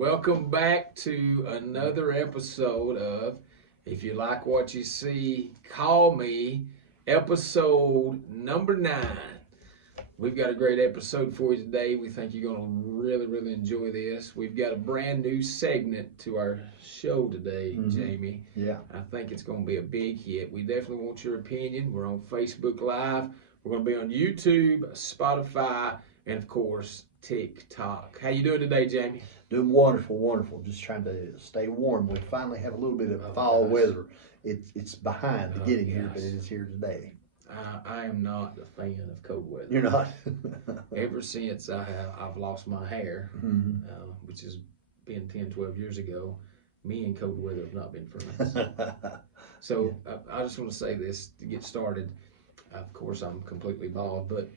Welcome back to another episode of If You Like What You See, Call Me, episode number 9. We've got a great episode for you today. We think you're going to really enjoy this. We've got a brand new segment to our show today, Jamie. Yeah. I think it's going to be a big hit. We definitely want your opinion. We're on Facebook Live. We're going to be on YouTube, Spotify, and of course, TikTok. How you doing today, Jamie? Doing wonderful. Just trying to stay warm. We finally have a little bit of fall weather. It's behind to getting here, but it is here today. I am not a fan of cold weather. You're not? Ever since I've lost my hair, which has been 10, 12 years ago, me and cold weather have not been friends. So I just want to say this to get started. Of course, I'm completely bald, but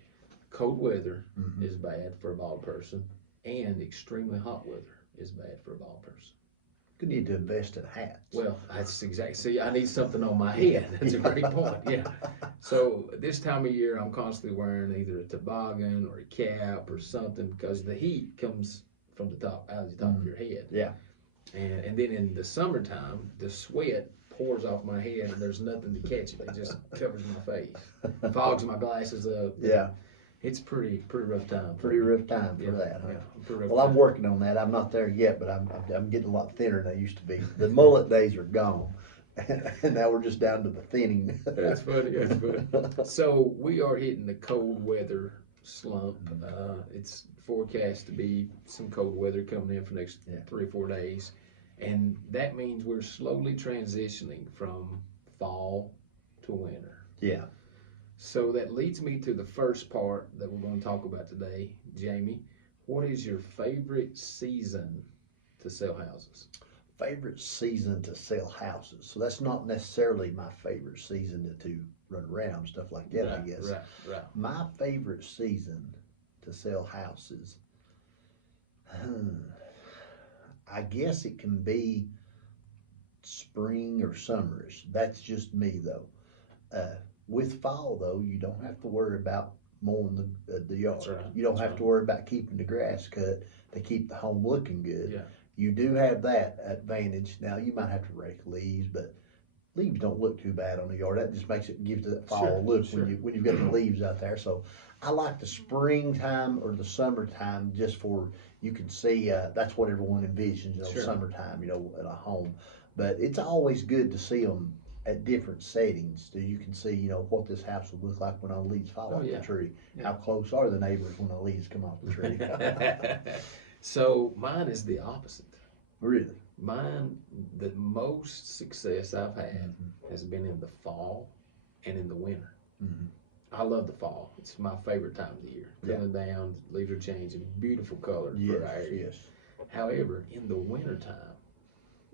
cold weather is bad for a bald person, and extremely hot weather is bad for a bald person. You need to invest in hats. Well, that's exactly. See, I need something on my head. That's a great point. Yeah. So this time of year, I'm constantly wearing either a toboggan or a cap or something because the heat comes from the top, out of the top of your head. Yeah. And then in the summertime, the sweat pours off my head and there's nothing to catch it. It just covers my face, fogs my glasses up. Yeah. It's pretty rough time. Pretty rough time for that, huh? Yeah, well, I'm working on that. I'm not there yet, but I'm getting a lot thinner than I used to be. The mullet days are gone, and now we're just down to the thinning. That's funny. That's funny. So we are hitting the cold weather slump. It's forecast to be some cold weather coming in for the next 3 or 4 days, and that means we're slowly transitioning from fall to winter. Yeah. So that leads me to the first part that we're going to talk about today, Jamie. What is your favorite season to sell houses? Favorite season to sell houses. So that's not necessarily my favorite season to run around, stuff like that, I guess. Right. My favorite season to sell houses, I guess it can be spring or summerish. That's just me, though. With fall, though, you don't have to worry about mowing the yard. Right. You don't have to worry about keeping the grass cut to keep the home looking good. Yeah. You do have that advantage. Now, you might have to rake leaves, but leaves don't look too bad on the yard. That just gives it that fall look when you've got the leaves out there. So I like the springtime or the summertime just for, you can see, that's what everyone envisions, summertime, in a home. But it's always good to see them at different settings, so you can see, what this house will look like when all the leaves fall off the tree. Yeah. How close are the neighbors when the leaves come off the tree? So mine is the opposite. Really? Mine, the most success I've had has been in the fall and in the winter. I love the fall. It's my favorite time of the year. Cooling down, leaves are changing, beautiful color for our area. Yes. However, in the wintertime,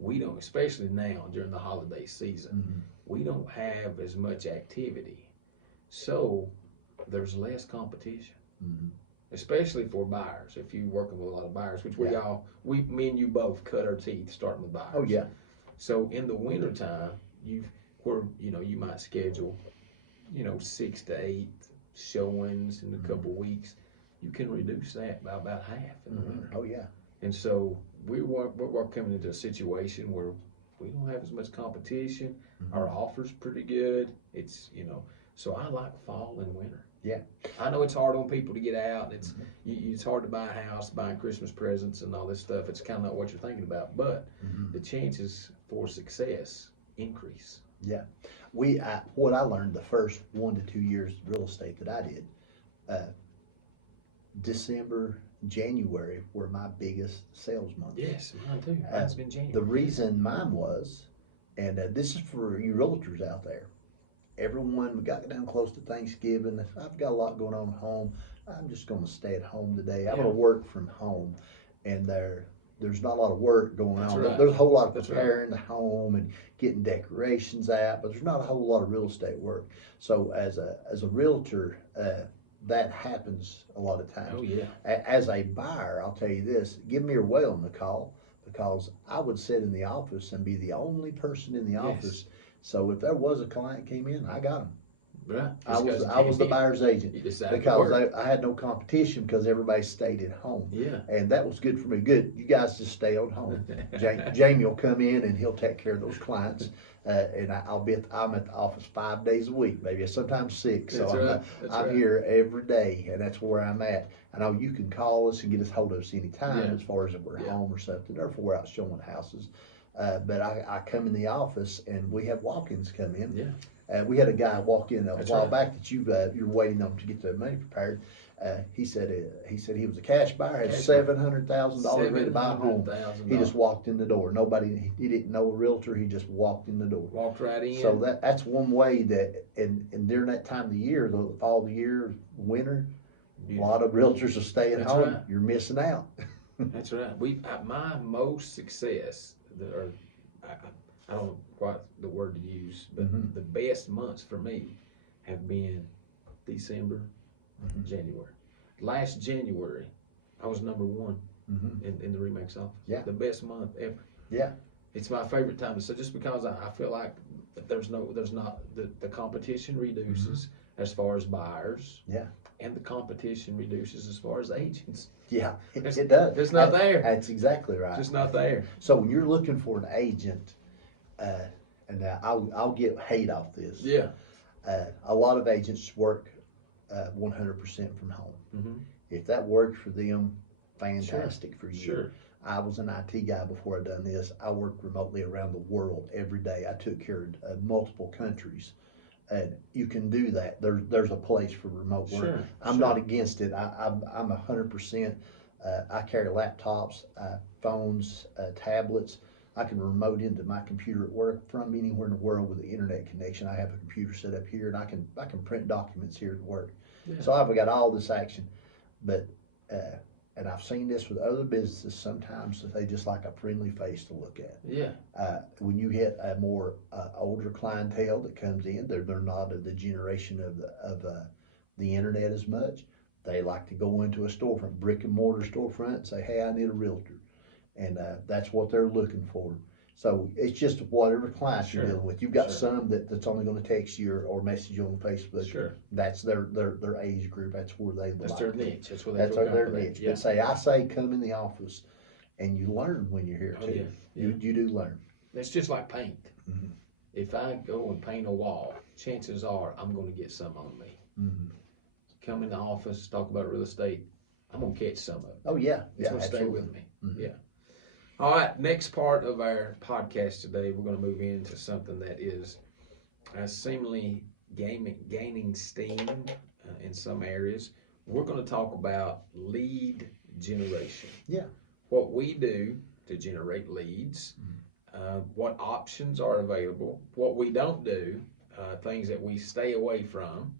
we don't, especially now during the holiday season, we don't have as much activity. So there's less competition, especially for buyers. If you're working with a lot of buyers, which me and you both cut our teeth starting with buyers. Oh, yeah. So in the wintertime, you might schedule, 6 to 8 showings in a couple weeks. You can reduce that by about half in the winter. Oh, yeah. And so we're coming into a situation where we don't have as much competition. Our offer's pretty good. It's, so I like fall and winter. Yeah. I know it's hard on people to get out. It's hard to buy a house, buying Christmas presents and all this stuff. It's kind of not what you're thinking about, but the chances for success increase. Yeah. What I learned the first 1 to 2 years of real estate that I did, December, January were my biggest sales months. Yes, mine too. Mine's been January. The reason mine was, and this is for you realtors out there, everyone, we got down close to Thanksgiving. I've got a lot going on at home. I'm just going to stay at home today. I'm going to work from home. And there's not a lot of work going on. Right. There's a whole lot of preparing the home and getting decorations out, but there's not a whole lot of real estate work. So as a realtor, that happens a lot of times. Oh, yeah. As a buyer, I'll tell you this, give me your whale on the call, because I would sit in the office and be the only person in the office. So if there was a client came in, I got them. Right. I was the buyer's agent You decided to because work. I had no competition because everybody stayed at home. Yeah. And that was good for me. Good. You guys just stay at home. Jamie will come in and he'll take care of those clients. And I'm at the office 5 days a week, maybe sometimes 6. That's So right. That's I'm right. here every day, and that's where I'm at. I know you can call us and get us hold of us anytime Yeah. as far as if we're Yeah. home or something, or if we're out showing houses. But I come in the office and we have walk-ins come in. Yeah. We had a guy walk in a That's while right. back that you're waiting on to get the money prepared. He said he was a cash buyer, had $700,000 ready to buy a home. He just walked in the door. He didn't know a realtor. He just walked in the door. Walked right in. So that's one way that, and during that time of the year, the fall of the year, winter, a lot of realtors will stay at home. Right. You're missing out. That's right. My most success, or I don't know what the word to use, but the best months for me have been December, January. Last January, I was number one in the Remax office. Yeah. The best month ever. Yeah. It's my favorite time. So just because I feel like there's not the competition reduces as far as buyers. Yeah. And the competition reduces as far as agents. Yeah, it does. It's not there. That's exactly right. It's just not there. So when you're looking for an agent, and I'll get hate off this. Yeah. A lot of agents work 100% from home. Mm-hmm. If that works for them, fantastic for you. Sure. I was an IT guy before I done this. I worked remotely around the world every day. I took care of multiple countries. And you can do that. There's a place for remote work. Sure, I'm not against it. I'm 100%. I carry laptops, phones, tablets. I can remote into my computer at work from anywhere in the world with an internet connection. I have a computer set up here, and I can print documents here at work. Yeah. So I've got all this action, but and I've seen this with other businesses. Sometimes they just like a friendly face to look at. Yeah. When you hit a more older clientele that comes in, they're not of the generation of the internet as much. They like to go into a storefront, brick and mortar storefront, and say, "Hey, I need a realtor," and that's what they're looking for. So it's just whatever clients you're dealing with. You've got some that's only going to text you or message you on Facebook. Sure. That's their age group. That's where they That's like their it. niche. That's where That's they their niche. Yeah. But I say come in the office, and you learn when you're here too. Yeah. You do learn. It's just like paint. If I go and paint a wall, chances are I'm going to get some on me. Come in the office, talk about real estate, I'm going to catch some of it. Oh yeah, It's going to stay with me. Yeah. All right, next part of our podcast today, we're going to move into something that is seemingly gaining steam in some areas. We're going to talk about lead generation. Yeah. What we do to generate leads, what options are available, what we don't do, things that we stay away from.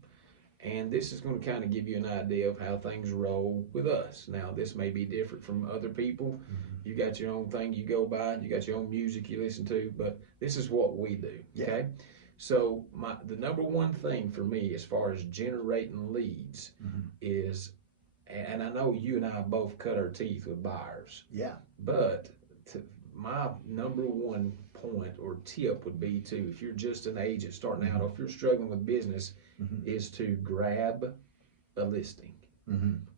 And this is going to kind of give you an idea of how things roll with us. Now, this may be different from other people. You got your own thing you go by, you got your own music you listen to, but this is what we do, okay? So the number one thing for me as far as generating leads is, and I know you and I both cut our teeth with buyers. Yeah. But my number one point or tip would be to, if you're just an agent starting out, or if you're struggling with business, is to grab a listing.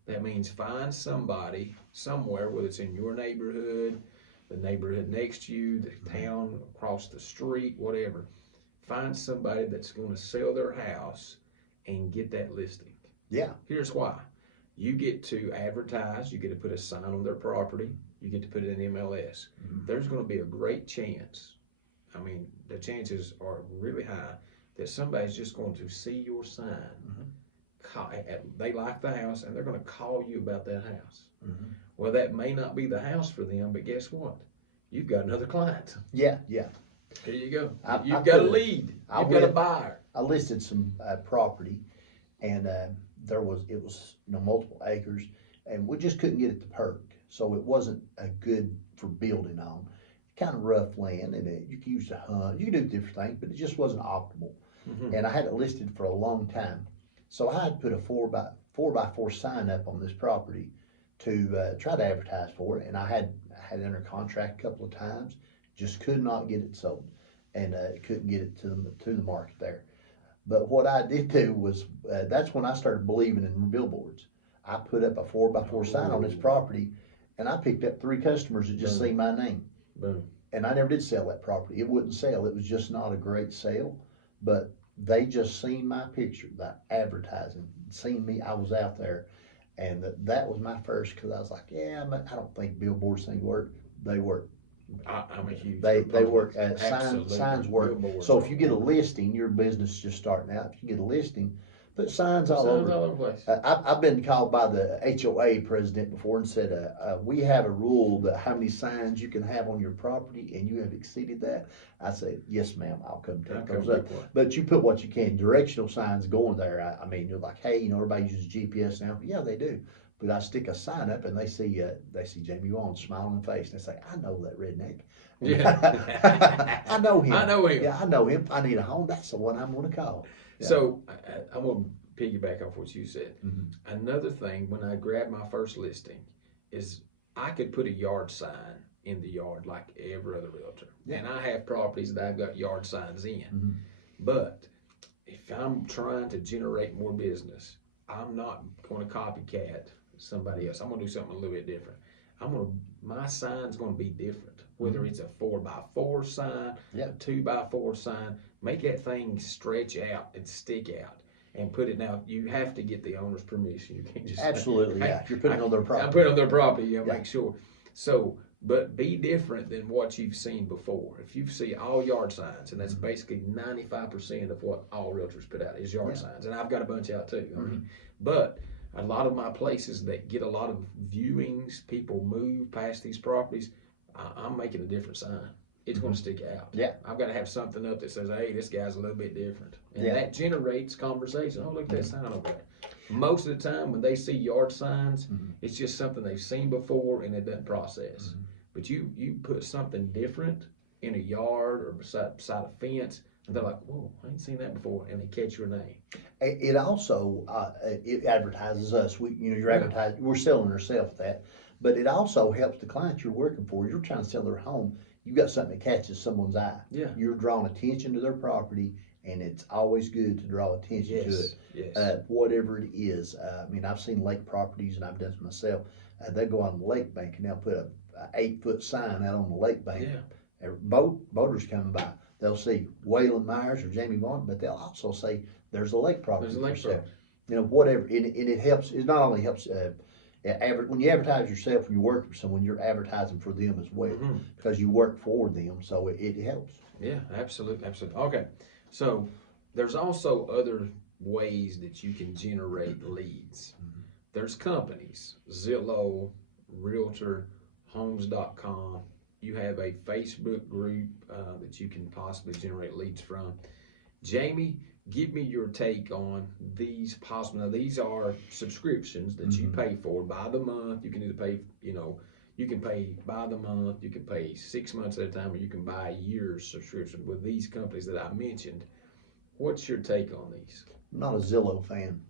That means find somebody somewhere, whether it's in your neighborhood, the neighborhood next to you, the town across the street, whatever. Find somebody that's going to sell their house and get that listing. Yeah. Here's why. You get to advertise, you get to put a sign on their property, you get to put it in MLS. There's going to be a great chance, I mean, the chances are really high, that somebody's just going to see your sign. They like the house, and they're going to call you about that house. Well, that may not be the house for them, but guess what? You've got another client. Yeah, yeah. Here you go. You've got a lead. You've got a buyer. I listed some property, and it was multiple acres, and we just couldn't get it to perk, so it wasn't a good for building on. Kind of rough land, and you could use to hunt. You could do different things, but it just wasn't optimal. And I had it listed for a long time, so I had put a 4x4 sign up on this property to try to advertise for it, and I had it under contract a couple of times, just could not get it sold, and couldn't get it to the market there. But what I did do was, that's when I started believing in billboards. I put up a 4x4 sign on this property, and I picked up 3 customers that just Boom. seen my name. Boom. And I never did sell that property. It wouldn't sell. It was just not a great sale. But they just seen my picture, the advertising, seen me. I was out there, and that was my first. Because I was like, yeah, I don't think billboards thing work. They work. I'm a huge They proponent. work. Absolutely. Signs work. Billboards So are if you get a wonderful. listing, your business just starting out. If you get a listing, put signs all Signs over. all over the place. I've been called by the HOA president before and said, we have a rule that how many signs you can have on your property, and you have exceeded that. I said, yes, ma'am, I'll come take those up. But you put what you can. Directional signs going there. I mean, you're like, hey, everybody uses GPS now. Yeah, they do. But I stick a sign up, and they see Jamie Vaughn smiling face, and they say, I know that redneck. Yeah. I know him. I know him. Yeah, I know him. I need a home. That's the one I'm going to call. Yeah. So I'm going to piggyback off what you said. Mm-hmm. Another thing, when I grabbed my first listing, is I could put a yard sign in the yard like every other realtor. Yeah. And I have properties that I've got yard signs in. Mm-hmm. But if I'm trying to generate more business, I'm not going to copycat somebody else. I'm going to do something a little bit different. My sign's going to be different. Whether it's a 4x4 sign, a 2x4 sign, make that thing stretch out and stick out, and put it. Now you have to get the owner's permission. You can't just absolutely, yeah. You're putting on their property. I put on their property. Make sure. So, but be different than what you've seen before. If you see all yard signs, and that's basically 95% of what all realtors put out is yard signs, and I've got a bunch out too. I mean, but a lot of my places that get a lot of viewings, people move past these properties, I'm making a different sign. It's going to stick out. Yeah. I've got to have something up that says, hey, this guy's a little bit different. And that generates conversation. Oh, look at that sign over there. Most of the time when they see yard signs, it's just something they've seen before and it doesn't process. But you put something different in a yard or beside a fence, and they're like, whoa, I ain't seen that before, and they catch your name. It also, it advertises us. You're advertising, we're selling ourselves that. But it also helps the client you're working for. You're trying to sell their home. You got something that catches someone's eye. Yeah. You're drawing attention to their property, and it's always good to draw attention to it. Yes. Whatever it is. I mean, I've seen lake properties, and I've done it myself. They go on the lake bank, and they'll put a 8-foot sign out on the lake bank. Yeah. Boaters coming by, they'll see Waylon Myers or Jamie Vaughn, but they'll also say, there's a lake property. There's a lake property. Whatever. And it helps. It not only helps when you advertise yourself and you work for someone, you're advertising for them as well, because you work for them, so it helps. Yeah, absolutely. Okay, so there's also other ways that you can generate leads. There's companies, Zillow, Realtor, Homes.com. You have a Facebook group that you can possibly generate leads from. Jamie, give me your take on these possible. Now, these are subscriptions that you pay for by the month. You can either pay, you can pay by the month, you can pay 6 months at a time, or you can buy a year's subscription with these companies that I mentioned. What's your take on these? I'm not a Zillow fan.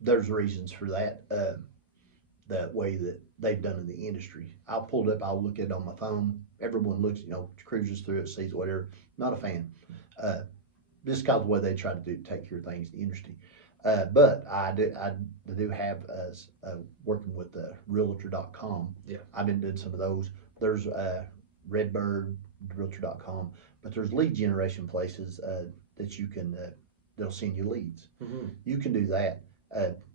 There's reasons for that. That way that they've done in the industry. I'll pull it up, I'll look at it on my phone. Everyone looks, cruises through it, sees whatever. Not a fan. Just because of the way they try to take care of things in the industry. But I do have working with Realtor.com. Yeah. I've been doing some of those. There's Redbird, Realtor.com, but there's lead generation places that you can, they'll send you leads. You can do that.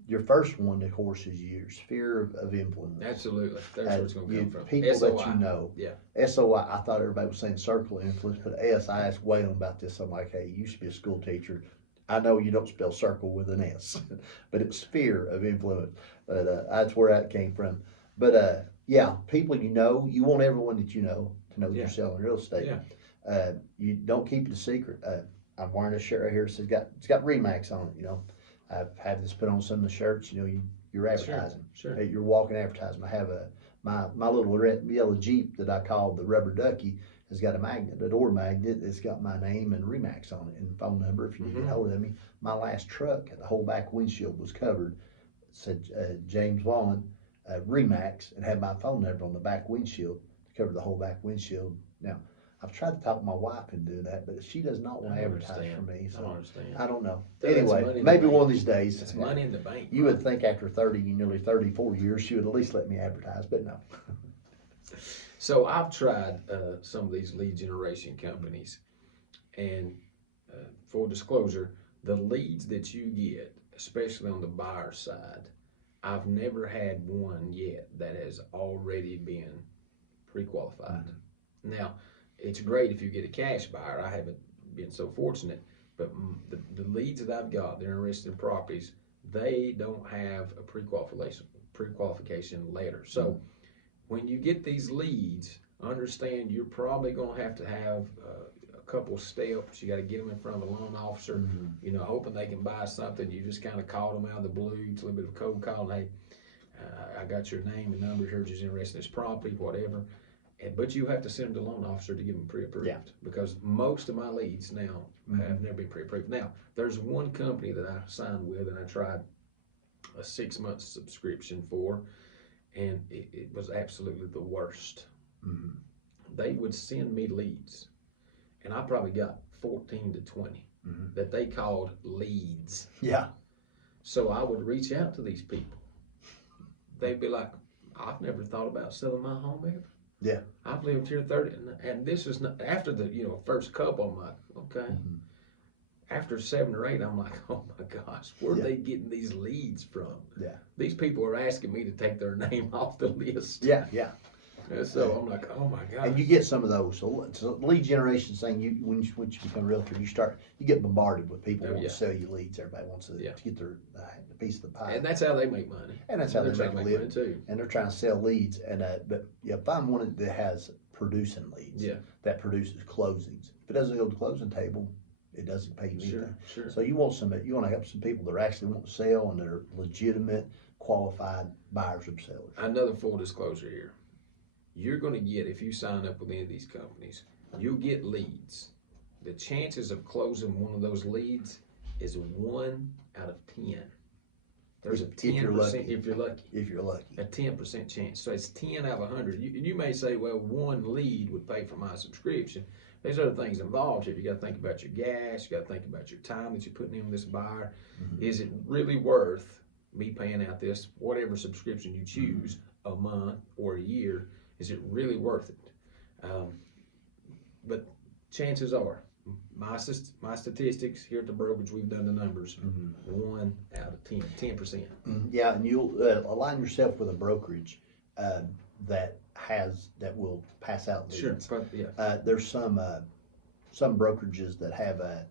Your first one, of course, is your sphere of influence. Absolutely. That's where it's going to come from. People SOI. that you know. Yeah. SOI, I thought everybody was saying circle of influence, but S, I asked Waylon about this. I'm like, hey, you used to be a school teacher. I know you don't spell circle with an S, but it's sphere of influence. But that's where that came from. But yeah, people you want everyone that you know to know that you're selling real estate. Yeah. You don't keep it a secret. I'm wearing a shirt right here. It's got Remax on it, I've had this put on some of the shirts. You're advertising. Sure. Hey, you're walking advertising. I have my little red, yellow Jeep that I call the Rubber Ducky has got a magnet, a door magnet. It's got my name and Remax on it and phone number if you need to get hold of me. My last truck, the whole back windshield was covered. It said James Vaughn, Remax, and had my phone number on the back windshield to cover the whole back windshield. Now, I've tried to talk my wife into doing that, but she does not want to advertise for me. I So don't understand. I don't know. That's Anyway, money in the maybe bank. one of these days. It's money in the bank. You would think after nearly 34 years, she would at least let me advertise, but no. So I've tried some of these lead generation companies, and full disclosure, the leads that you get, especially on the buyer side, I've never had one yet that has already been pre-qualified. Now, it's great if you get a cash buyer. I haven't been so fortunate, but the leads that I've got, they're interested in properties, they don't have a pre-qualification letter. So when you get these leads, understand you're probably going to have a couple steps. You got to get them in front of a loan officer, hoping they can buy something. You just kind of called them out of the blue. It's a little bit of a cold call. Hey, I got your name and number here, just interested in this property, whatever. But you have to send them to the loan officer to get them pre-approved. Yeah. Because most of my leads now have never been pre-approved. Now, there's one company that I signed with and I tried a 6-month subscription for, and it was absolutely the worst. They would send me leads, and I probably got 14 to 20 that they called leads. Yeah. So I would reach out to these people. They'd be like, I've never thought about selling my home ever. Yeah. I've lived here 30, and this is not, after the first couple, I'm like, okay. After 7 or 8, I'm like, oh my gosh, where are they getting these leads from? Yeah. These people are asking me to take their name off the list. Yeah, yeah. And so I'm like, oh my gosh. And you get some of those. So lead generation thing, once you become a realtor, you get bombarded with people wanting to sell you leads. Everybody wants to get their piece of the pie. And that's how they make money. And that's how they're they trying to make money too. And they're trying to sell leads. And but find one that has producing leads. Yeah. That produces closings. If it doesn't go to the closing table, it doesn't pay you anything. Sure. So you want to have some people that are actually want to sell and they're legitimate, qualified buyers or sellers. Another full disclosure here. You're going to get, if you sign up with any of these companies, you'll get leads. The chances of closing one of those leads is 1 out of 10. There's a 10% if you're lucky. If you're lucky. A 10% chance. So it's 10 out of 100. You may say, well, 1 lead would pay for my subscription. There's other things involved here. You got to think about your gas. You got to think about your time that you're putting in with this buyer. Is it really worth me paying out this, whatever subscription you choose, a month or a year? Is it really worth it? But chances are, my statistics here at the brokerage, we've done the numbers, 1 out of 10, 10%. Yeah, and you'll align yourself with a brokerage that will pass out leads. Sure, there's some brokerages that have a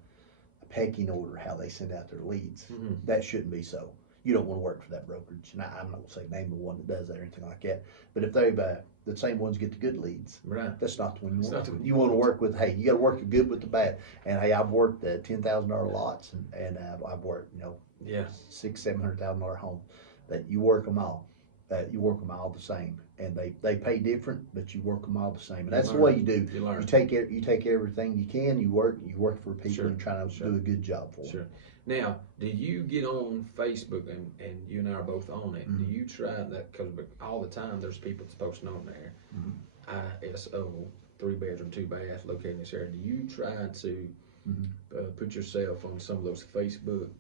pecking order how they send out their leads. That shouldn't be so. You don't want to work for that brokerage. And I'm not going to say name the one that does that or anything like that. But if they've the same ones get the good leads, right? That's not the one you want. You want to work with. Hey, you got to work the good with the bad. And hey, I've worked $10,000 lots, and I've worked $600,000-700,000 homes. That you work them all. You work them all the same, and they pay different, but you work them all the same. And that's the way you do. You take everything you can. You work for people and try to do a good job for them. Sure. Now, do you get on Facebook, and you and I are both on it? Do you try that? Because all the time there's people that's posting on there. ISO, 3-bedroom, 2-bath, located in this area. Do you try to put yourself on some of those Facebook?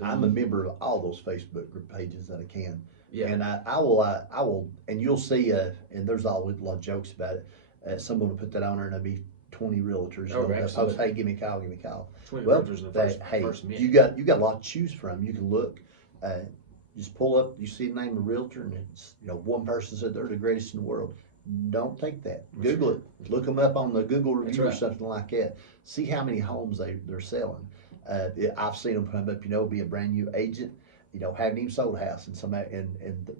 I'm a member of all those Facebook group pages that I can. Yeah. And I will, and you'll see, and there's always a lot of jokes about it. Someone will put that on there, and there'll be 20 realtors. Post, hey, give me a call. 20 realtors in the first minute. You got a lot to choose from. You can look, just pull up. You see the name of a realtor, and it's one person said they're the greatest in the world. Don't take that. Google it. Look them up on the Google review or something like that. See how many homes they're selling. I've seen them come up. Be a brand new agent. Haven't even sold a house, and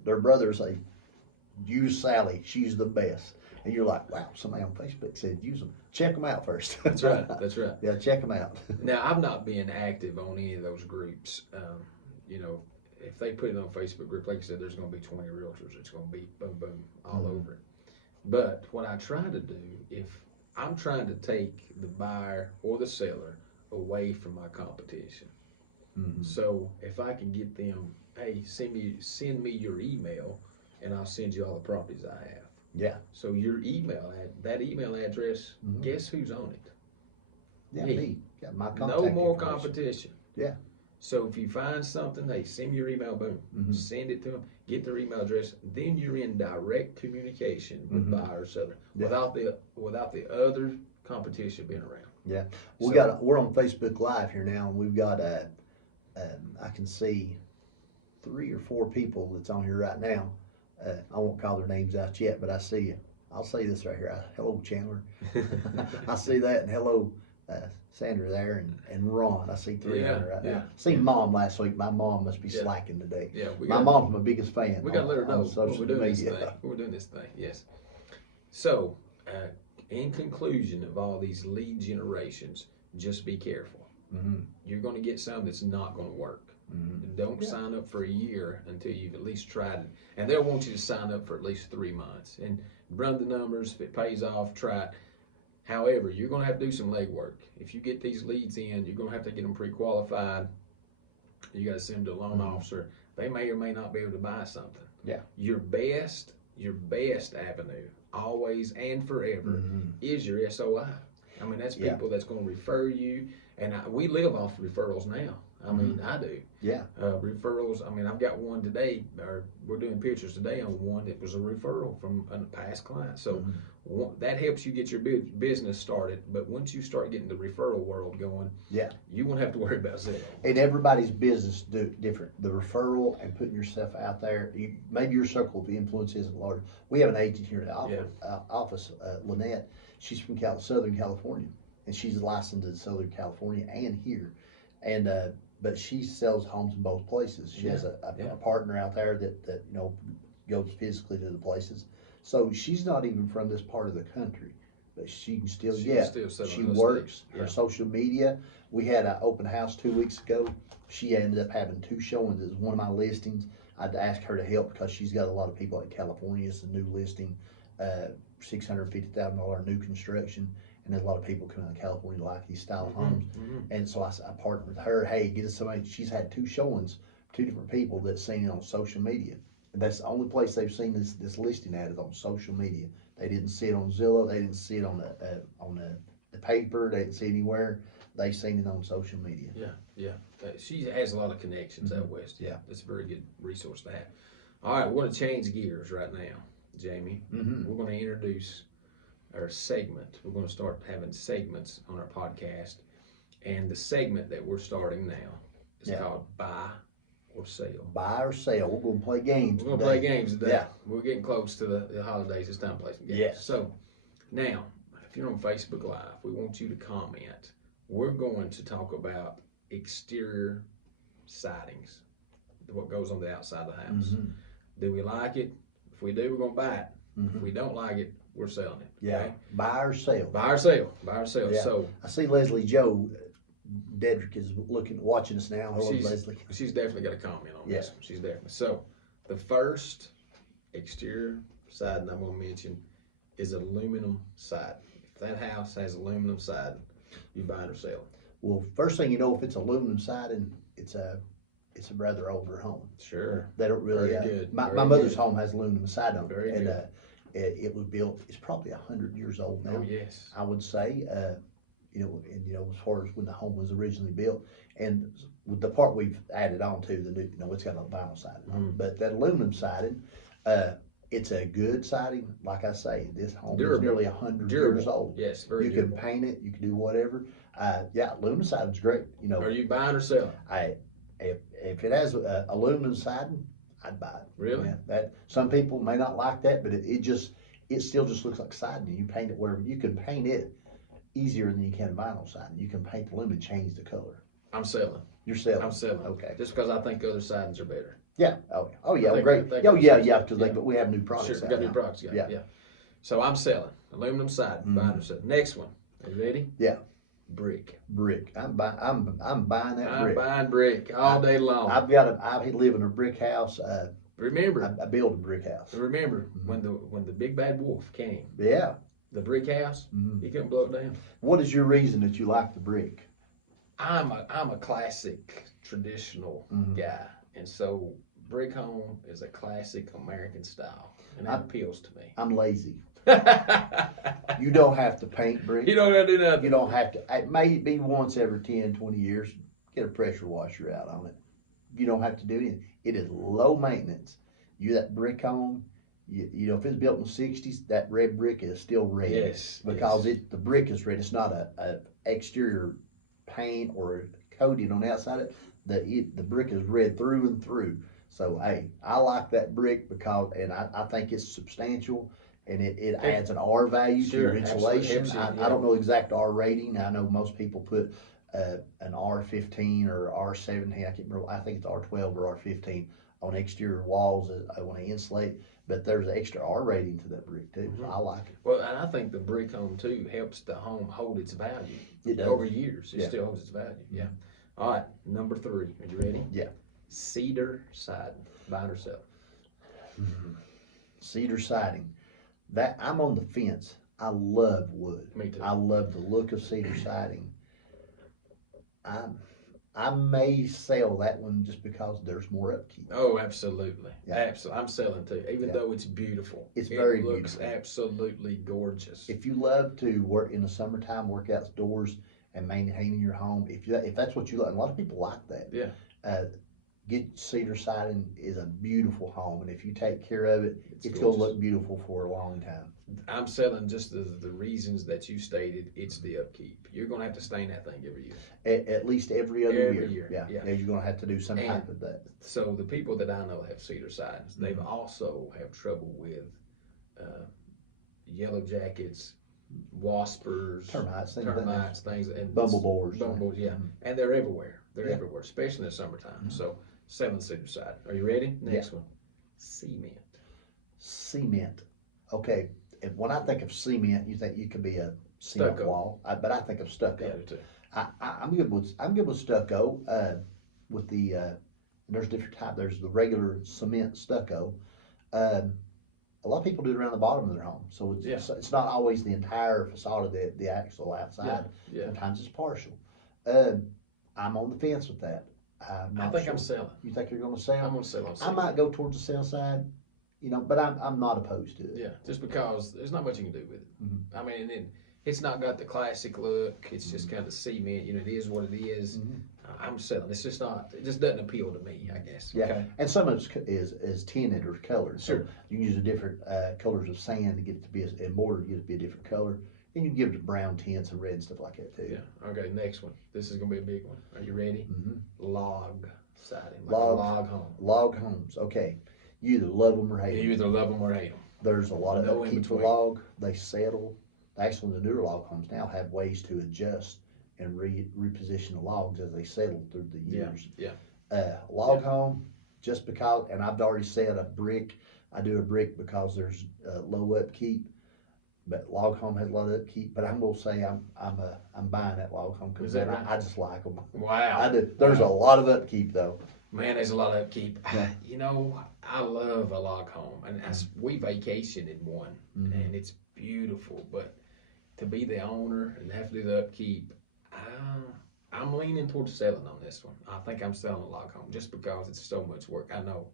their brother say, use Sally. She's the best. And you're like, wow, somebody on Facebook said use them. Check them out first. That's right. Yeah, check them out. Now, I've not been active on any of those groups. If they put it on Facebook group, like I said, there's going to be 20 realtors. It's going to be boom, boom, all over it. But what I try to do, if I'm trying to take the buyer or the seller away from my competition. So if I can get them, hey, send me your email, and I'll send you all the properties I have. Yeah. So your that email address, guess who's on it? Yeah, me. Got my contact No more information. competition. Yeah. So if you find something, hey, send me your email, boom, send it to them, get their email address, then you're in direct communication with buyer or seller without the other competition being around. Yeah, we're on Facebook Live here now, and we've got I can see 3 or 4 people that's on here right now. I won't call their names out yet, but I see you. I'll say this right here. Hello, Chandler. I see that, and hello, Sandra there, and Ron. I see 3 on there right now. Seen Mom last week. My mom must be slacking today. Yeah, my mom's my biggest fan. We got to let her know when we're doing this thing. We're doing this thing. Yes. So, in conclusion of all these lead generations, just be careful. You're going to get some that's not going to work. Don't sign up for a year until you've at least tried it. And they'll want you to sign up for at least 3 months and run the numbers. If it pays off, try it. However, you're going to have to do some legwork. If you get these leads in, you're going to have to get them pre-qualified. You got to send them to a loan officer. They may or may not be able to buy something. Yeah. Your best avenue, always and forever, is your SOI. I mean, that's people that's going to refer you. And we live off referrals now. I mean, I do. Yeah. Referrals. I mean, I've got one today, or we're doing pictures today on one that was a referral from a past client. So that helps you get your business started. But once you start getting the referral world going, you won't have to worry about Zillow. And everybody's business do different. The referral and putting yourself out there. Maybe your circle of influence isn't large. We have an agent here at the office, Lynette. She's from Southern California, and she's licensed in Southern California and here. And but she sells homes in both places. She has a partner out there that goes physically to the places. So she's not even from this part of the country, but she can still she works her social media. We had an open house 2 weeks ago. She ended up having 2 showings. It was one of my listings. I'd ask her to help because she's got a lot of people in California. It's a new listing, $650,000 new construction. And there's a lot of people coming out of California like these style homes. And so I partnered with her. Hey, get us somebody. She's had 2 showings, 2 different people that's seen it on social media. And that's the only place they've seen this listing ad is on social media. They didn't see it on Zillow. They didn't see it on the paper. They didn't see it anywhere. They seen it on social media. Yeah. She has a lot of connections out west. Yeah, that's a very good resource to have. All right, we're going to change gears right now, Jamie. We're going to introduce our segment. We're going to start having segments on our podcast, and the segment that we're starting now is called Buy or Sell. Buy or sell. We're going to play games. We're going to play games today. Yeah. We're getting close to the holidays. It's time to play some games. Yes. So now, if you're on Facebook Live, we want you to comment. We're going to talk about exterior sidings, what goes on the outside of the house. Do we like it? If we do, we're going to buy it. If we don't like it, we're selling it. Yeah. Okay? Buy or sell. Buy or sell. Buy or sell. Yeah. So I see Leslie Joe Dedrick is watching us now. Hello, Leslie. She's definitely got a comment on this one. She's definitely. So the first exterior siding I'm going to mention is aluminum siding. If that house has aluminum siding, you buy it or sell it. Well, first thing you know, if it's aluminum siding, it's a rather older home. Sure. They don't really. Very good. My mother's home has aluminum siding on it. Very good. It was built. It's probably 100 years old now. Oh yes. I would say. As far as when the home was originally built, and with the part we've added on to the new, it's got a vinyl siding on it. But that aluminum siding, it's a good siding. Like I say, this home is nearly 100 years old. Yes, very You durable. can paint it. You can do whatever. Aluminum siding's great. Are you buying or selling? If it has aluminum siding, I'd buy it. Really? Yeah, that some people may not like that, but it still just looks like siding. You paint it wherever you can paint it easier than you can vinyl siding. You can paint the aluminum and change the color. I'm selling. You're selling. I'm selling. Okay. Just because I think other sidings are better. Yeah. Oh yeah. Great. But we have new products. Sure, we got new products. Yeah. So I'm selling aluminum siding. Buying or selling. Next one. Are you ready? Yeah. Brick. I'm buying that brick. I'm buying brick all day long. I live in a brick house. Remember, I built a brick house. Remember when the big bad wolf came? Yeah. The brick house. He couldn't blow it down. What is your reason that you like the brick? I'm a classic traditional guy, and so brick home is a classic American style, and that appeals to me. I'm lazy. You don't have to paint brick. You don't have to do nothing. You don't have to. It may be once every 10, 20 years. Get a pressure washer out on it. You don't have to do anything. It is low maintenance. You that brick home, you know, if it's built in the 60s, that red brick is still red. Yes. Because the brick is red. It's not a exterior paint or coating on the outside of it. The brick is red through and through. So, hey, I like that brick because, and I think it's substantial. And it adds an R value to your insulation. I don't know exact R rating. I know most people put an R15 or R17. I can't remember. I think it's R12 or R15 on exterior walls when they insulate. But there's an extra R rating to that brick too. So I like it. Well, and I think the brick home too helps the home hold its value. It does. Over years. It still holds its value. Yeah. All right, number 3. Are you ready? Yeah. Cedar siding. Buying or selling? Cedar siding. That I'm on the fence. I love wood. Me too. I love the look of cedar siding. I may sell that one just because there's more upkeep. Oh, absolutely. Yeah. Absolutely. I'm selling too, even though it's beautiful. It's very beautiful. It looks beautiful. Absolutely gorgeous. If you love to work in the summertime, work outdoors and maintaining your home, if that's what you like, and a lot of people like that. Yeah. Get cedar siding is a beautiful home, and if you take care of it, it's going to look beautiful for a long time. I'm selling just the reasons that you stated. It's the upkeep. You're going to have to stain that thing every year. At least every other year. Yeah, you're going to have to do some type of that. So the people that I know have cedar sidings. They've also have trouble with yellow jackets, waspers, termites, things, and bumbleborers. Yeah, and they're everywhere. They're everywhere, especially in the summertime. So selling cedar siding. Are you ready? Next one, cement. Cement. Okay. When I think of cement, you think you could be a cement stucco wall, but I think of stucco. Yeah, I do too. I'm good with stucco. With the there's different types. There's the regular cement stucco. A lot of people do it around the bottom of their home, so it's not always the entire facade of the actual outside. Yeah. Sometimes it's partial. I'm on the fence with that. I think I'm selling. You think you're going to sell? I'm going to sell on I might go towards the sell side. You know, but I'm not opposed to it. Yeah, just because there's not much you can do with it. I mean, it's not got the classic look. It's just kind of cement. You know, it is what it is. I'm selling. It's just not. It just doesn't appeal to me, I guess. Yeah, okay. And some of it is tinted or colored. Sure. So you can use the different colors of sand to get it to be and mortar to get it to be a different color. And you can give it brown tints and red and stuff like that too. Yeah. Okay. Next one. This is gonna be a big one. Are you ready? Log siding. Like log home. Log homes. Okay. You either love them or hate them. You either love them or hate them. There's a lot of upkeep for log. They settle. Actually, the newer log homes now have ways to adjust and reposition the logs as they settle through the years. Yeah. Log home, just because, and I've already said a brick. I do a brick because there's low upkeep. But log home has a lot of upkeep. But I'm gonna say I'm buying that log home because I just like them. Wow. I do. There's a lot of upkeep though. Man, there's a lot of upkeep. You know, I love a log home, and we vacation in one, and it's beautiful. But to be the owner and have to do the upkeep, I'm leaning towards selling on this one. I think I'm selling a log home just because it's so much work. I know.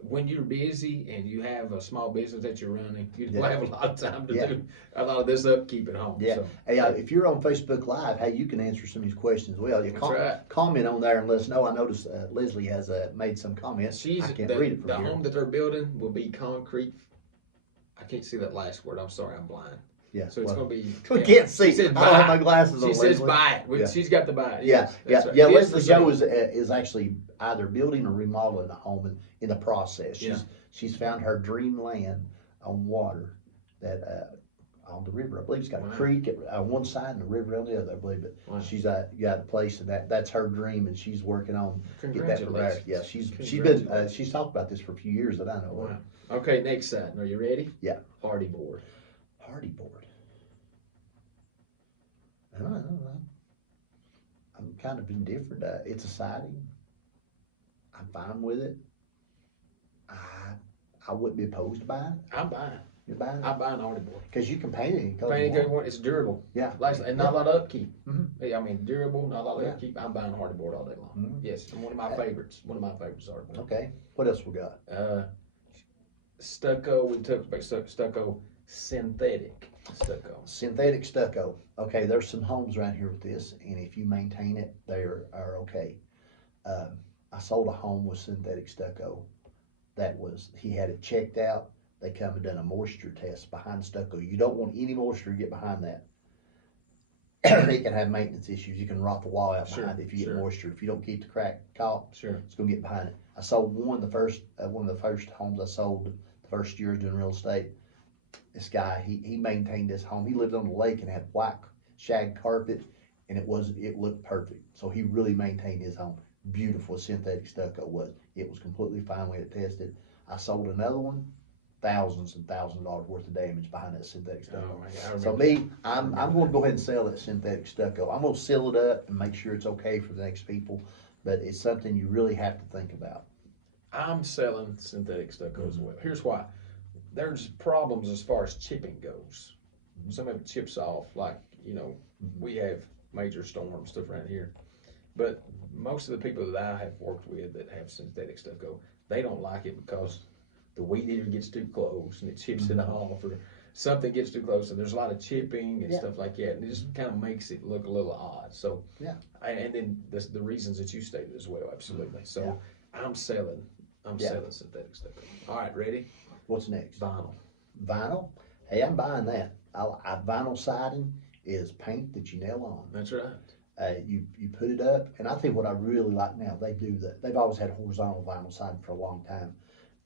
When you're busy and you have a small business that you're running, you don't have a lot of time to do a lot of this upkeep at home. Yeah. So, hey, if you're on Facebook Live, hey, you can answer some of these questions as well. Comment on there and let us know. I noticed Leslie has made some comments. I can't read it from here. The home that they're building will be concrete. I can't see that last word. I'm sorry, I'm blind. Yeah. So it's going to be. We can't see. I don't have my glasses on. She says buy it. She's got to buy it. Yeah. Right. Leslie Joe is actually either building or remodeling a home in the process. She's found her dream land on water that on the river. I believe it's got a creek on one side and a river on the other. I believe it. Wow. She's got a place, and that's her dream, and she's working on getting that prepared. Yeah, she's talked about this for a few years that I know. Wow. Okay, next side. Are you ready? Yeah. Hardy board. Hardy board. I don't know. I'm kind of indifferent. It's a siding. I'm fine with it. I wouldn't be opposed to buying it. I'm buying. You're buying it? I'm buying hardy board. Because you can paint it any color Paint you any want. color, it's durable. Yeah. And not a lot of upkeep. Mm-hmm. I mean, durable, not a lot of Yeah. upkeep. I'm buying hardy board all day long. Mhm. Yes, and one of my favorites. One of my favorites is hardy board. Okay. What else we got? Stucco. We talked about stucco. Synthetic stucco. Synthetic stucco. Okay, there's some homes around here with this, and if you maintain it, they are okay. I sold a home with synthetic stucco. He had it checked out. They come and done a moisture test behind stucco. You don't want any moisture to get behind that. It can have maintenance issues. You can rot the wall out behind it if you get moisture. If you don't keep the crack caught, it's gonna get behind it. I sold one of the first homes I sold the first year doing real estate. This guy, he maintained this home. He lived on the lake and had white shag carpet, and it looked perfect. So he really maintained his home. Beautiful synthetic stucco was. It was completely fine. We had it tested. I sold another one, thousands and thousands of dollars worth of damage behind that synthetic stucco. Oh, so I'm going to go ahead and sell that synthetic stucco. I'm going to seal it up and make sure it's okay for the next people, but it's something you really have to think about. I'm selling synthetic stucco as well. Here's why. There's problems as far as chipping goes. Some of it chips off, like, we have major storms, stuff around here. But most of the people that I have worked with that have synthetic stucco, they don't like it because the weed eater gets too close and it chips it off, or something gets too close, and there's a lot of chipping and stuff like that, and it just kind of makes it look a little odd. So, and then the reasons that you stated as well, absolutely. So, I'm selling synthetic stucco. All right, ready? What's next? Vinyl. Vinyl? Hey, I'm buying that. Vinyl siding is paint that you nail on. That's right. You put it up, and I think what I really like now, they do that. They've always had horizontal vinyl siding for a long time.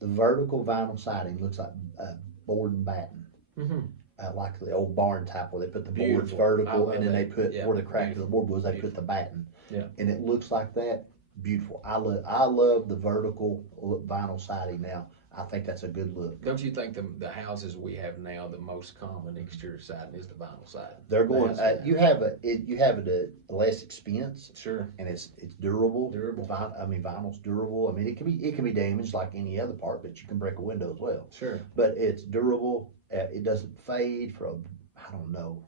The vertical vinyl siding looks like board and batten. Like the old barn type where they put the boards vertical, and then they put where the crack of the board was, they put the batten. And it looks like that. Beautiful. I love the vertical vinyl siding now. I think that's a good look. Don't you think the houses we have now, the most common exterior siding is the vinyl siding? They're going. You have it at less expense. Sure. And it's durable. Durable. Vinyl's durable. I mean, it can be damaged like any other part, but you can break a window as well. Sure. But it's durable. It doesn't fade for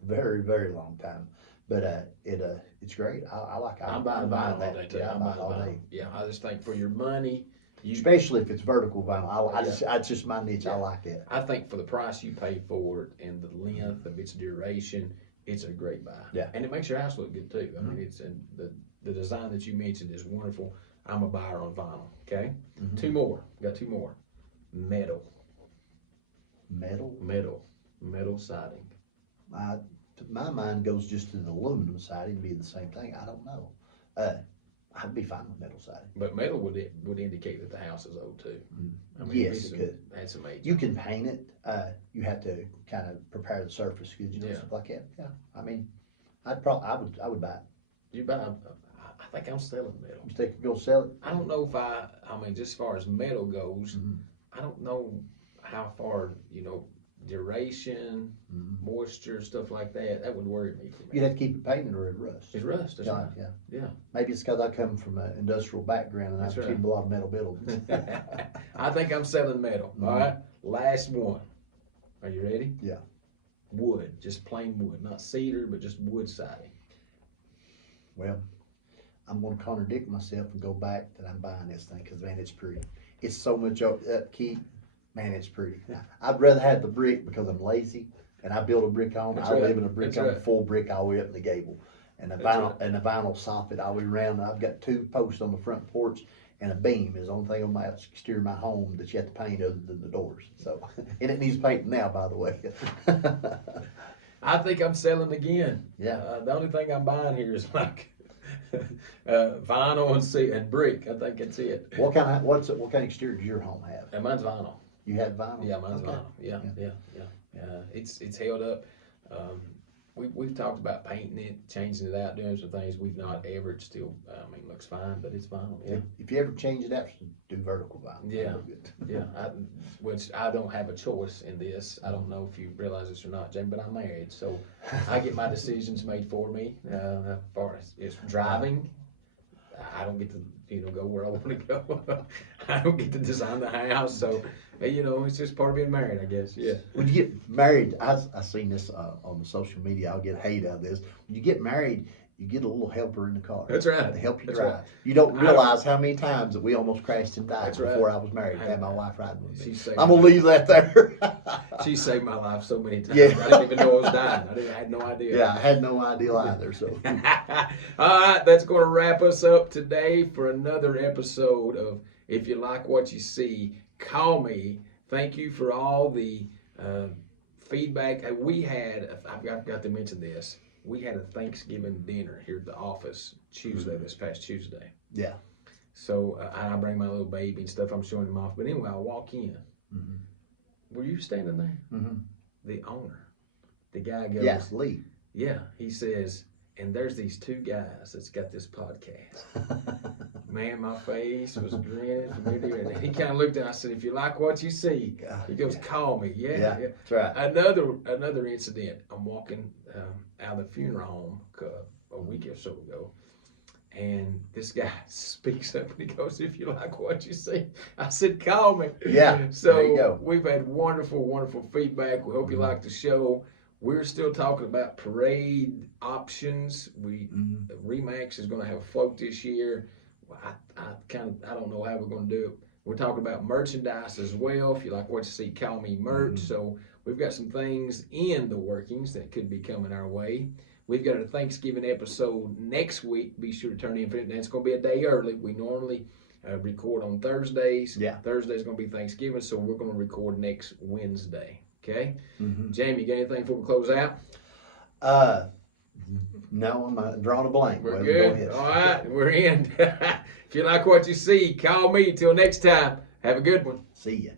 very, very long time. But it's great. I like it. I'm buying vinyl all day too. I'm buying all day. Yeah, I just think for your money. Especially if it's vertical vinyl. It's just my niche. I like it. I think for the price you pay for it and the length of its duration, it's a great buy. Yeah. And it makes your house look good too. I mean, the design that you mentioned is wonderful. I'm a buyer on vinyl. Okay. Two more. Got two more. Metal. Metal siding. My mind goes just to the aluminum siding, be the same thing. I don't know. I'd be fine with metal siding. But metal would indicate that the house is old too. I mean, yes, it could. Had some age. You can paint it. You have to kind of prepare the surface good, stuff like that. Yeah. I mean, I would buy it. You buy? I think I'm selling metal. You think you'll sell it? I don't know if I mean, just as far as metal goes, I don't know how far, duration, moisture, stuff like that. That would worry me. You'd have to keep it painted or it'd rust. It's rust, that's right. Yeah. Maybe it's because I come from an industrial background and I've seen a lot of metal buildings. I think I'm selling metal. All right. Last one. Are you ready? Yeah. Wood, just plain wood, not cedar, but just wood siding. Well, I'm going to contradict myself and go back that I'm buying this thing because, man, it's pretty. It's so much upkeep. Man, it's pretty. I'd rather have the brick because I'm lazy and I build a brick home. I live in a brick home, full brick all the way up in the gable. And the vinyl soffit all the way around. And I've got two posts on the front porch and a beam is the only thing on my exterior of my home that you have to paint other than the doors. So, and it needs painting now, by the way. I think I'm selling again. Yeah. The only thing I'm buying here is like vinyl and brick. I think that's it. What kind of exterior does your home have? And mine's vinyl. You have vinyl? Yeah, mine's vinyl. Yeah. It's held up. We've talked about painting it, changing it out, doing some things. We've not ever. It still, looks fine, but it's vinyl. Yeah. If you ever change it out, do vertical vinyl. Yeah. Which I don't have a choice in this. I don't know if you realize this or not, Jamie, but I'm married, so I get my decisions made for me. As far as it's driving, I don't get to go where I want to go. I don't get to design the house, so it's just part of being married, I guess. Yeah. When you get married, I seen this on the social media. I'll get hate out of this. When you get married, you get a little helper in the car. That's right. To help you That's drive. right. You don't realize how many times that we almost crashed and died That's right. before I was married. I had my wife riding with me. Saved I'm gonna leave that there. She saved my life so many times. Yeah. I didn't even know I was dying. I had no idea. Yeah, I had no idea either. So, All right, that's going to wrap us up today for another episode of If You Like What You See, Call Me. Thank you for all the feedback. We had, I've got to mention this, we had a Thanksgiving dinner here at the office this past Tuesday. yeah. So I bring my little baby and stuff, I'm showing him off. But anyway, I walk in. Mm-hmm. Were you standing there? Mm-hmm. The owner. The guy goes, Yeah, Lee. Yeah, he says, and there's these two guys that's got this podcast. Man, my face was grinning from ear to ear. And he kind of looked at me. I said, if you like what you see, he goes, call me. Yeah. That's right. Another incident. I'm walking out of the funeral home a week or so ago, and this guy speaks up and he goes, if you like what you see. I said, call me. Yeah, So there you go. We've had wonderful, wonderful feedback. We hope you like the show. We're still talking about parade options. Remax is going to have a float this year. I don't know how we're going to do it. We're talking about merchandise as well. If you like what you see, call me merch. So we've got some things in the workings that could be coming our way. We've got a Thanksgiving episode next week. Be sure to turn in for it. And it's going to be a day early. We normally record on Thursdays. Yeah. Thursday's going to be Thanksgiving, so we're going to record next Wednesday. Okay? Mm-hmm. Jamie, you got anything before we close out? No, I'm drawing a blank. We're Well, good. Go ahead. All right, we're in. If you like what you see, call me. Till next time, have a good one. See ya.